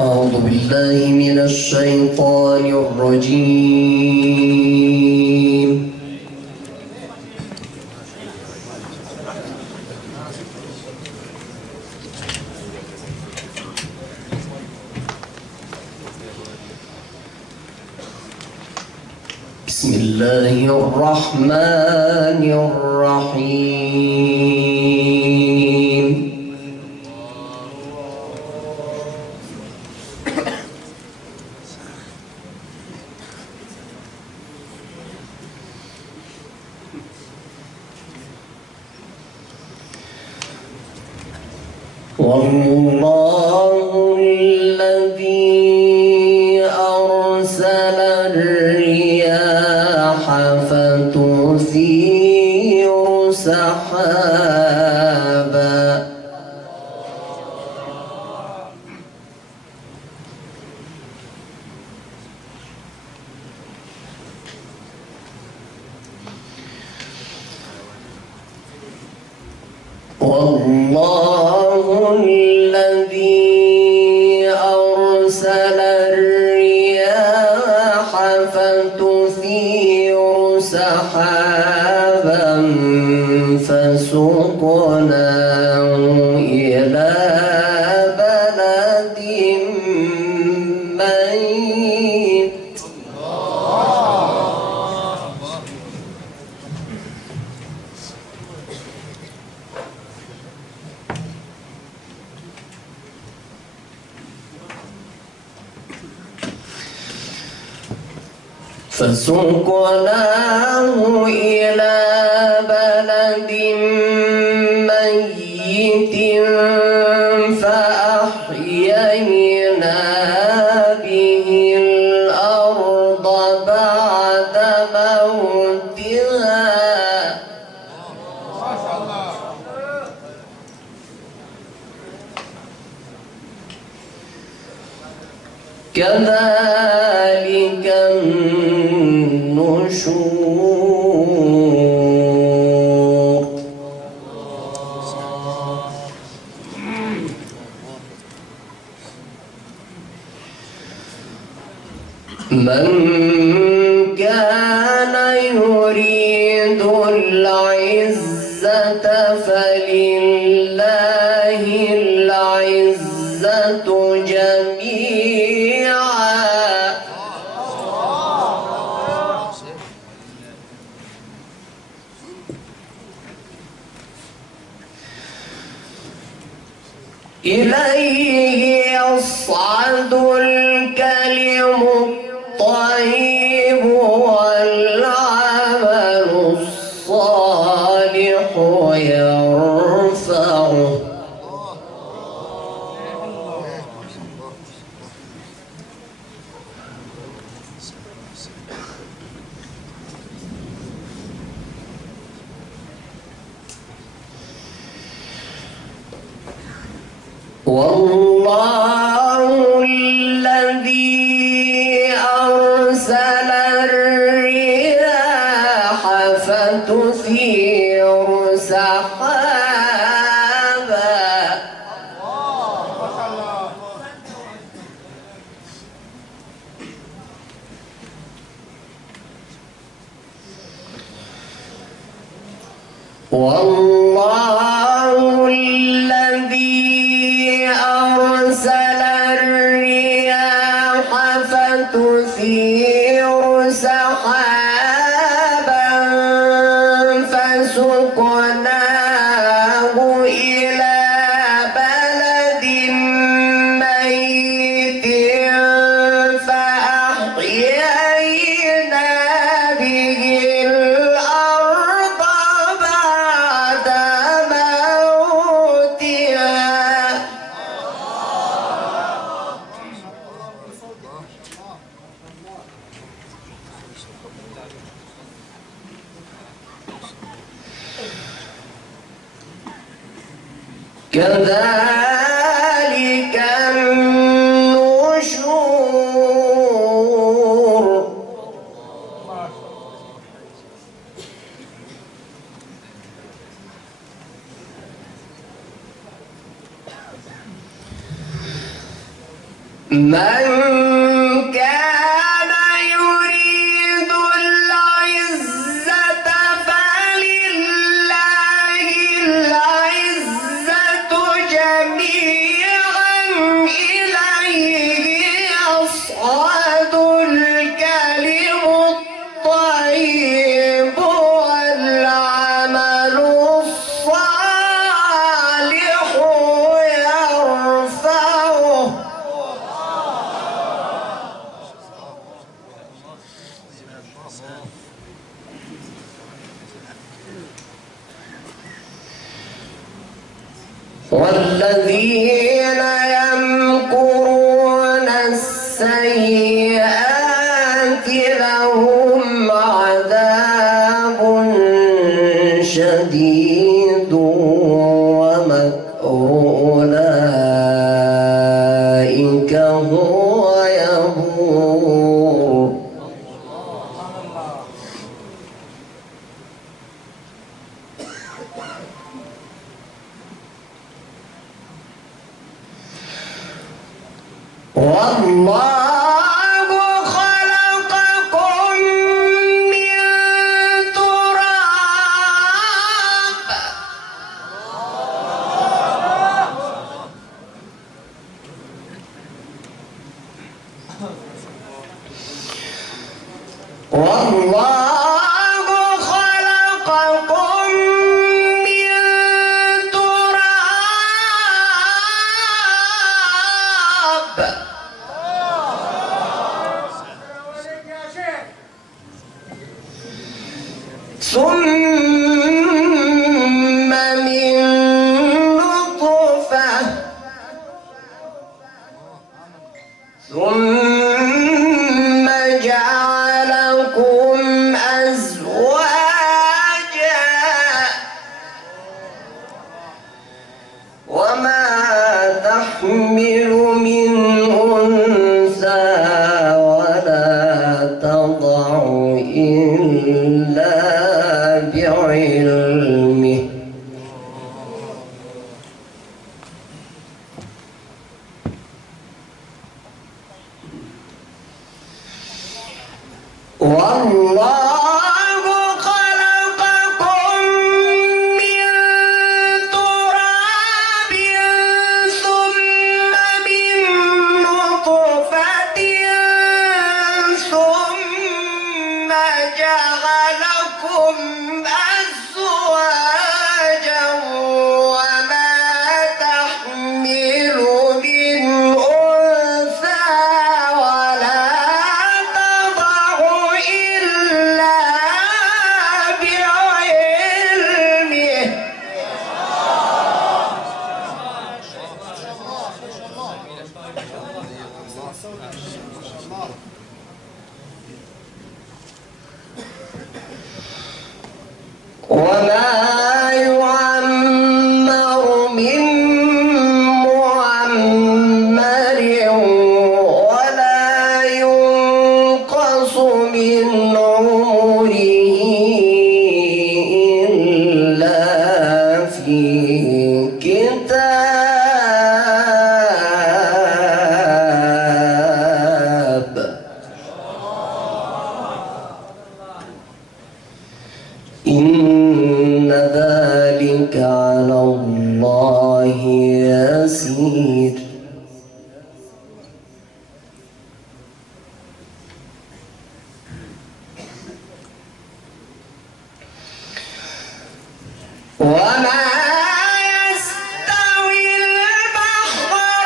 أعوذ بالله من الشيطان الرجيم. بسم الله الرحمن الرحيم. والله الذي أرسل الرياح فتثير سحابا والله الذي أرسل الرياح فتثير سحابا فسقناه إلى بلد ميت فسقناه إلى بلد ميت فأحيينا به الأرض بعد موتها كذلك النشور. من كان يريد العزة فلله العزة جميعا إليه يصعد الكلم الطيب والعمل الصالح يرفعه والله الذي أرسل الرياح فتثير سحابا والله الذي أرسل الرياح فتثير سحابا فسقناه إلى بلد ميت فأحيينا به الأرض بعد موتها كذلك النشور. من كان يريد العزة فلله العزة جميعا إليه يصعد الكلم الطيب والعمل الصالح يرفعه. والذين يمكرون السيئات لهم عذاب شديد ومكر أولئك هو يبور. والله خلقكم من تراب والله خلقكم من تراب ثم من نطفة ثم جعلكم أزواجا وما تحمل من أنثى ولا تضع إلا بعلمه. والله خلقكم من تراب ثم من نطفة ثم جعلكم أزواجا وما تحمل من أنثى ولا تضع إلا بعلمه. وما يعمر من معمر ولا ينقص من عمره إلا في كتاب. إن ذلك على الله يسير. وما يستوي البحران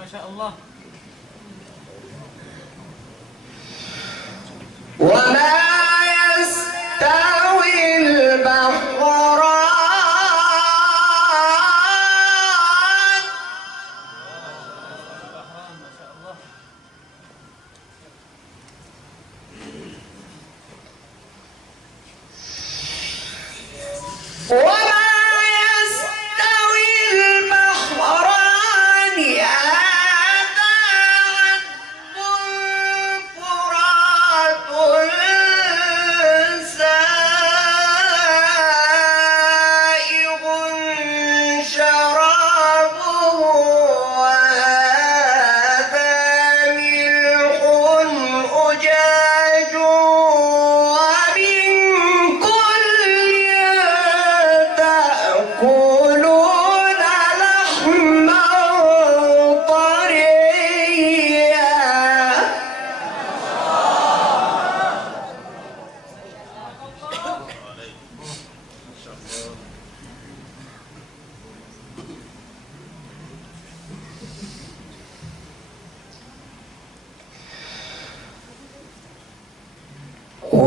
ما شاء الله. وما يستوي البحران وما يستوي البحران هذا عذب فرات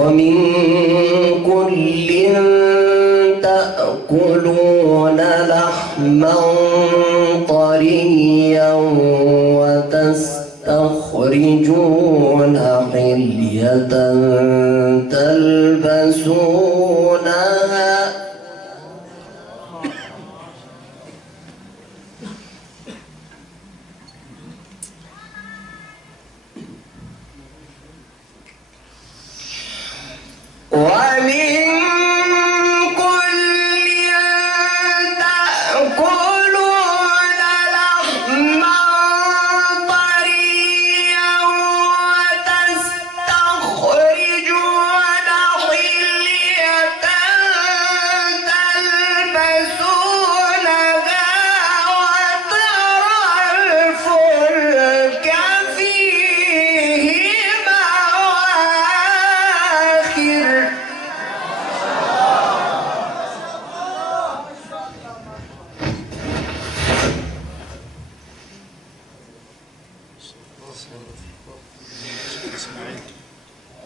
ومن كل تأكلون لحما طريا وتستخرجون حلية تلبسونها ومن كل تأكلون لحما طريا وتستخرجون حلية تلبسونها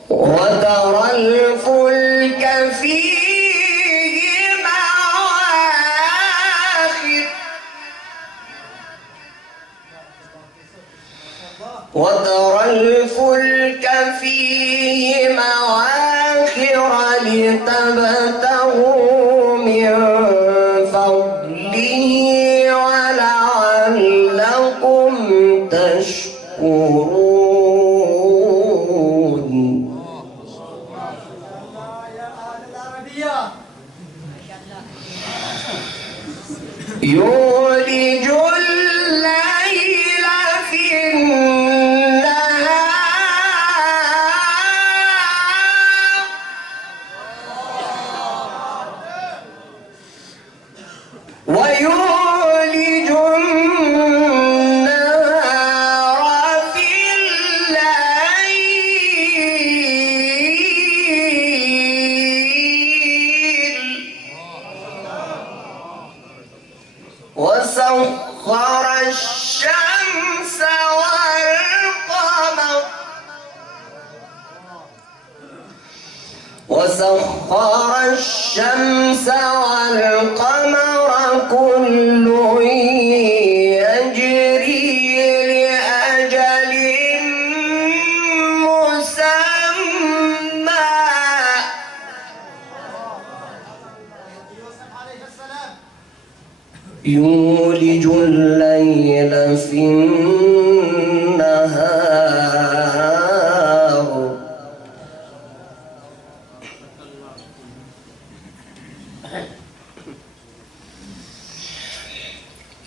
وترى الفلك فيه مواخر وترى الفلك فيه مواخر وترى الفلك فيه مواخر لتبتغوا من فضله ولعلكم تشكرون يولج الليل في النهار ويولج النهار في الليل وسخر الشمس والقمر كل يجري لأجل مسمى يولج الليل في النهار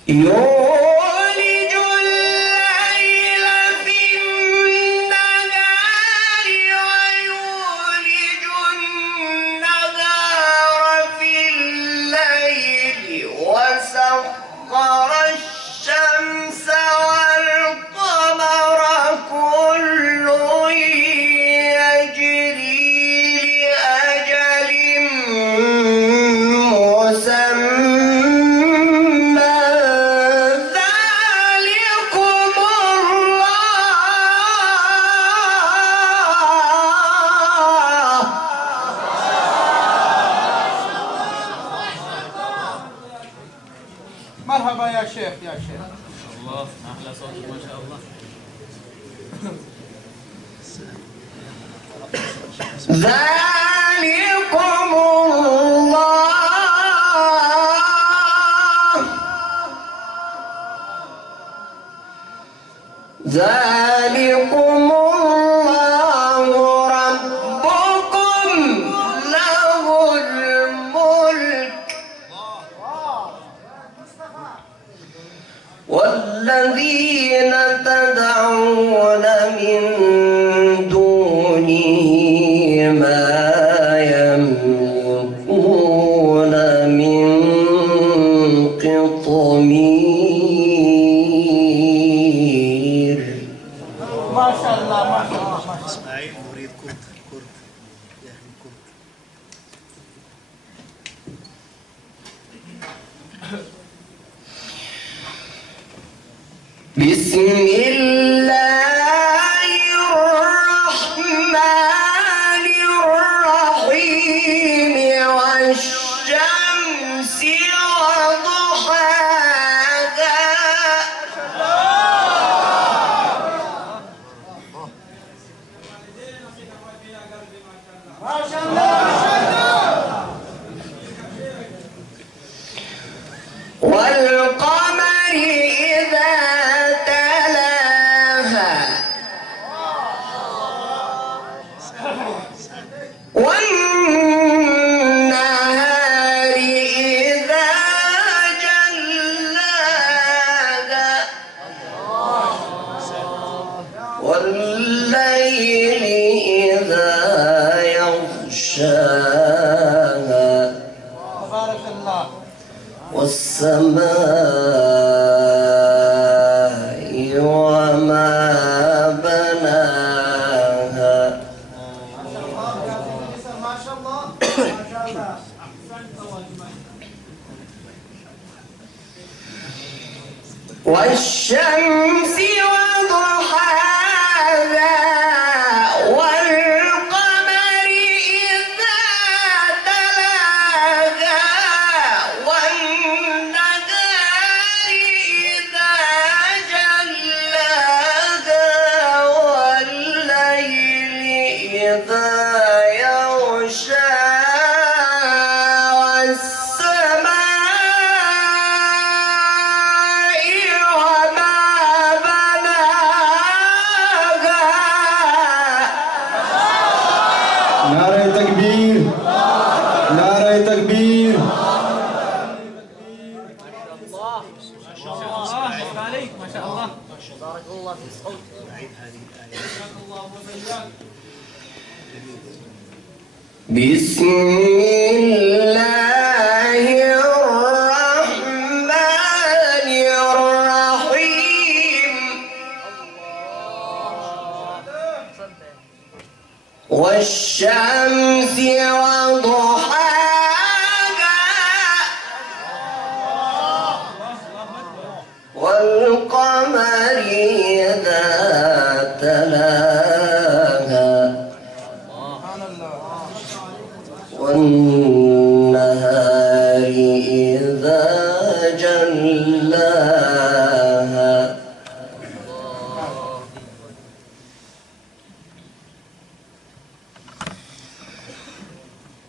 يولج الليل في النهار ويولج النهار في الليل وسخر الشمس والقمر كل يجري لأجل مسمى ذلكم الله مرحبا يا شيخ يا شيخ. الله أحلى صوتك ما شاء الله. ذلكم الله ذلكم الله ربكم له الملك والذين تدعون من دونه ما يملكون من قطمير. ما شاء الله ما شاء الله. اسماعيل نريد كرد يعني كرد. بسم الله الرحمن الرحيم والقمر إذا تلاها والنهار إذا جلاها والليل إذا يغشاها بارك الله. والسماء وما بناها ما شاء الله. والشمس وضحاها والقمر إذا تلاها والنهار إذا جلاها والليل إذا يغشاها नारे तकबीर, नारे तकबीर। ما شاء الله. بارك الله في صوتك. بسم الله الرحمن الرحيم والشمس وضحاها والقمر إذا تلاها والنهار إذا جلاها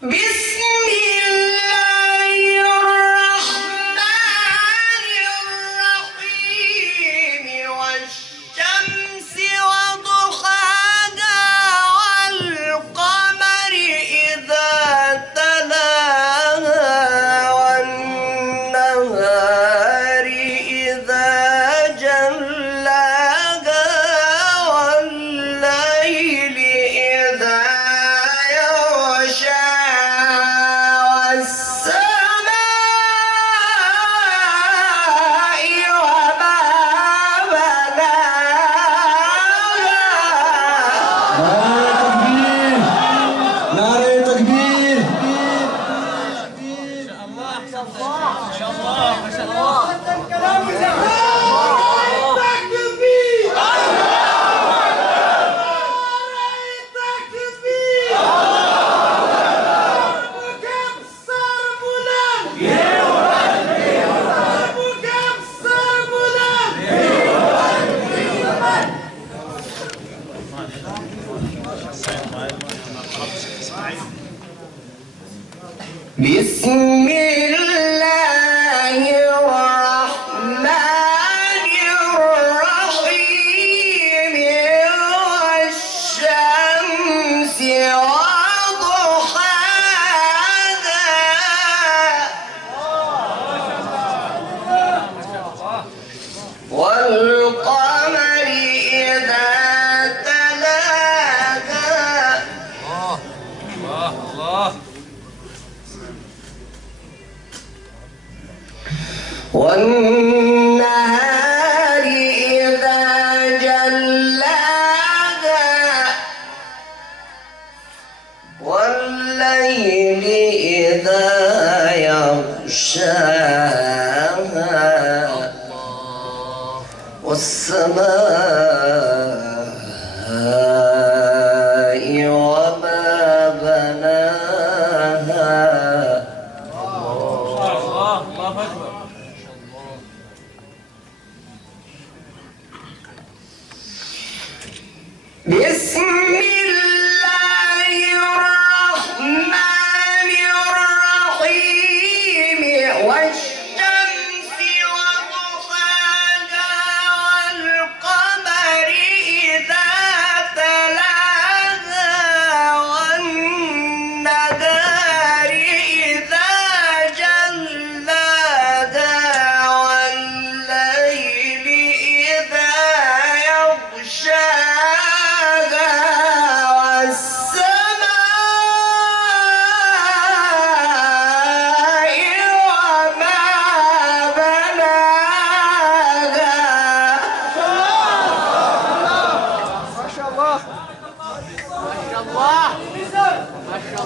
بسم الله الرحمن الرحيم والشمس وضحاها والقمر إذا تلاها والنهار إذا جلاها والليل إذا يغشاها नारे तकबीर, नारे तकबीर। ما شاء الله ما شاء الله. بسم الله الرحمن الرحيم والشمس وضحاها والقمر إذا تلاها الله الله. والنهار إذا جلاها والليل إذا يغشاها والسماء وما بناها الله الله أكبر. بسم الله الرحمن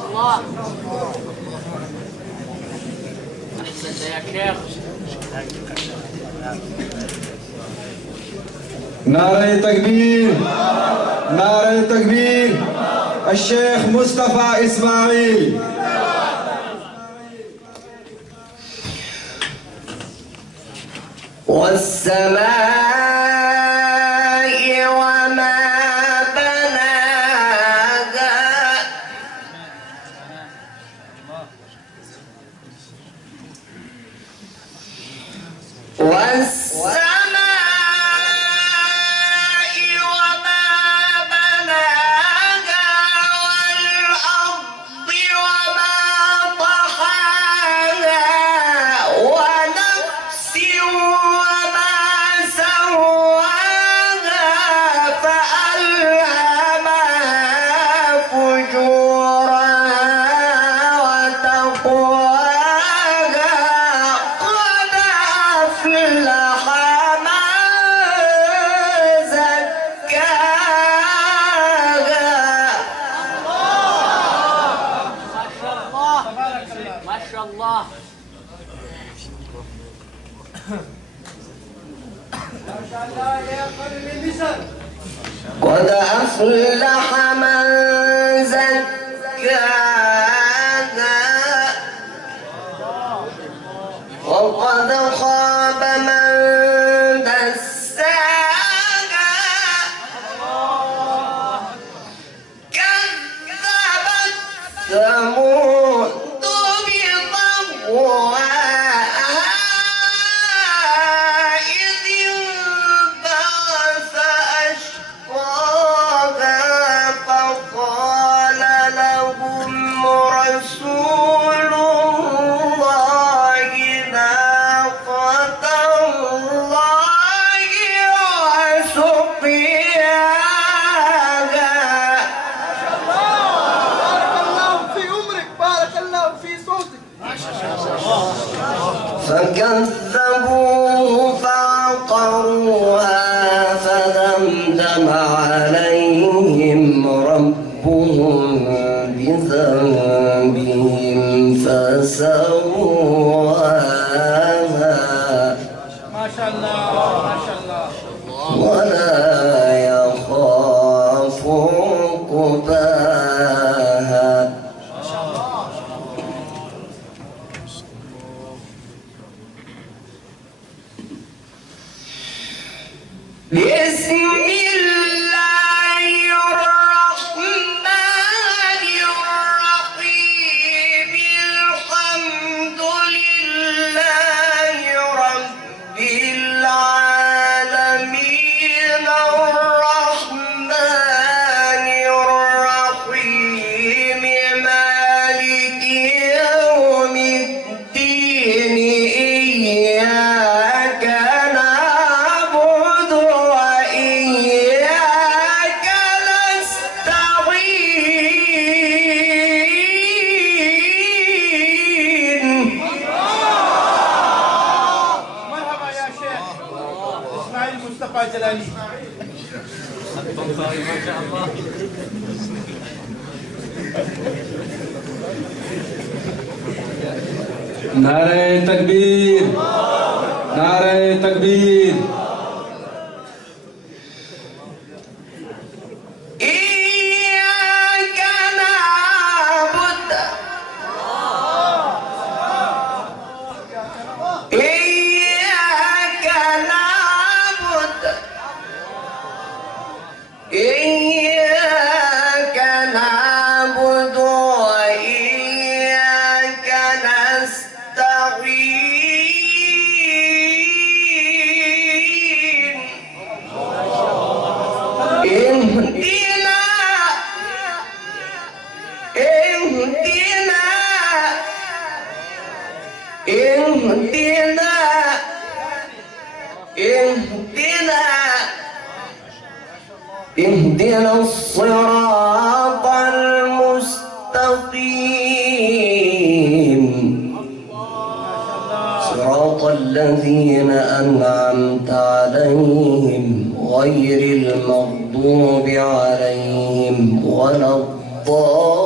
الله. أحسنت يا شيخ. نعرة تكبير. نعرة تكبير. الشيخ مصطفى إسماعيل. والسماء وما بناها والسماء وما بناها والأرض وما طحاها ونفس وما سواها فألهمها فجورها وتقواها قد أفلح من زكاها. ما شاء الله. قد أفلح من زكاها وقد خاب من دساها. كذبت ثمود بطغواها إذ انبعث أشقاها فقال لهم رسول الله ناقة الله وسقياها. بارك الله في عمرك، بارك الله في صوتك. فكذبوه فعقروها فدمدم عليهم ربهم بذنبهم فسواها ما شاء الله ما شاء الله. ولا يخاف عقباها. بسم الله الرحمن الرحيم. الحمد لله رب العالمين الرحمن الرحيم مالك يوم الدين. إياك نعبد وإياك نستعين. مرحبا يا شيخ اسماعيل مصطفى جلالي. ما شاء الله. نعرة تكبير. نعرة تكبير. إياك نعبد إياك نعبد إياك نعبد وإياك نستعين. اهدنا اهدنا اهدنا اهدنا اهدنا الصراط المستقيم. صراط الذين أنعمت عليهم غير المغضوب عليهم ولا الضالين.